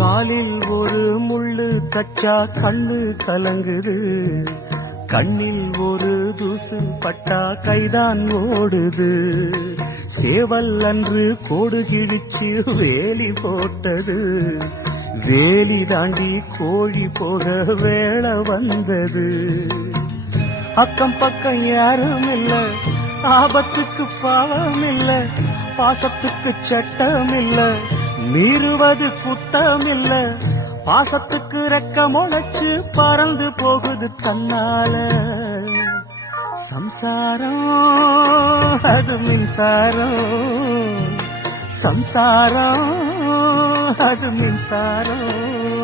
காலில் ஒரு முள்ளு கச்சா கண்ணு கலங்குது, கண்ணில் ஒரு தூசு பட்டா கைதான் ஓடுது. சேவல் அன்று கோடு கிழிச்சு வேலி போட்டது, வேலி தாண்டி கோழி போக வேளை வந்தது. அக்கம் பக்கம் யாரும் இல்ல, ஆபத்துக்கு பாவம் இல்ல, பாசத்துக்கு சட்டம் இல்ல, மீறுவது குத்தம் இல்ல. பாசத்துக்கு ரெக்க முளைச்சு பறந்து போகுது தன்னால. சம்சாரம் அது மின்சாரம், சம்சாரம் அது மின்சாரம்.